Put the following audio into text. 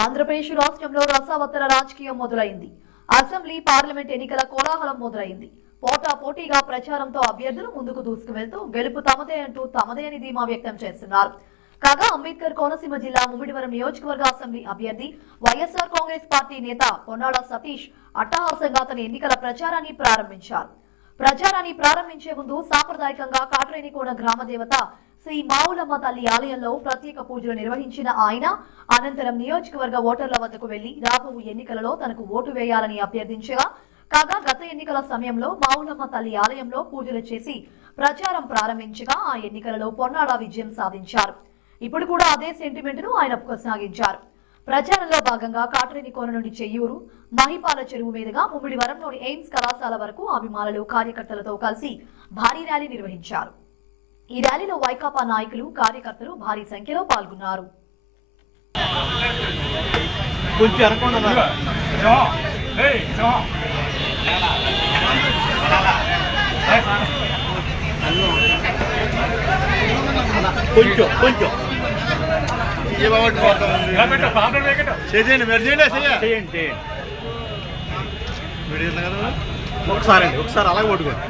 ఆంధ్రప్రదేశ్ రాష్ట్రంలో రసావత్తర రాజకీయం మొదలైంది. అసెంబ్లీ, పార్లమెంట్ ఎన్నికల కోలాహలం మొదలైంది. పోటాపోటీగా ప్రచారంతో అభ్యర్థులు ముందుకు దూసుకువెళ్తూ గెలుపు తమదే అంటూ తమదే అని ధీమా వ్యక్తం చేస్తున్నారు. కాగా అంబేద్కర్ కోనసీమ జిల్లా ముమ్మిడివరం నియోజకవర్గ అసెంబ్లీ అభ్యర్థి వైఎస్ఆర్ కాంగ్రెస్ పార్టీ నేత పొన్నాడ సతీష్ అట్టహాసంగా తన ఎన్నికల ప్రచారాన్ని ప్రారంభించారు. ప్రచారాన్ని ప్రారంభించే ముందు సాంప్రదాయకంగా కాట్రేనికోన గ్రామ దేవత శ్రీ మావులమ్మ తల్లి ఆలయంలో ప్రత్యేక పూజలు నిర్వహించిన ఆయన అనంతరం నియోజకవర్గ ఓటర్ల వద్దకు వెళ్లి రాబో ఎన్నికలలో తనకు ఓటు వేయాలని అభ్యర్థించగా, కాగా గత ఎన్నికల సమయంలో మావులమ్మ తల్లి ఆలయంలో పూజలు చేసి ప్రచారం ప్రారంభించగా ఆ ఎన్నికలలో పొన్నాడ విజయం సాధించారు. ఇప్పుడు కూడా అదే సెంటిమెంట్ ను ఆయన కొనసాగించారు. ప్రచారంలో భాగంగా కాట్రేనికోన నుండి చెయ్యూరు, మహిపాల చెరువు మీదుగా ముమ్మిడివరంలోని ఎయిమ్స్ కళాశాల వరకు అభిమానులు, కార్యకర్తలతో కలిసి భారీ ర్యాలీ నిర్వహించారు. ఈ ర్యాలీలో వైకాపా నాయకులు, కార్యకర్తలు భారీ సంఖ్యలో పాల్గొన్నారు. ఒకసారి అలాగే పట్టుకోండి.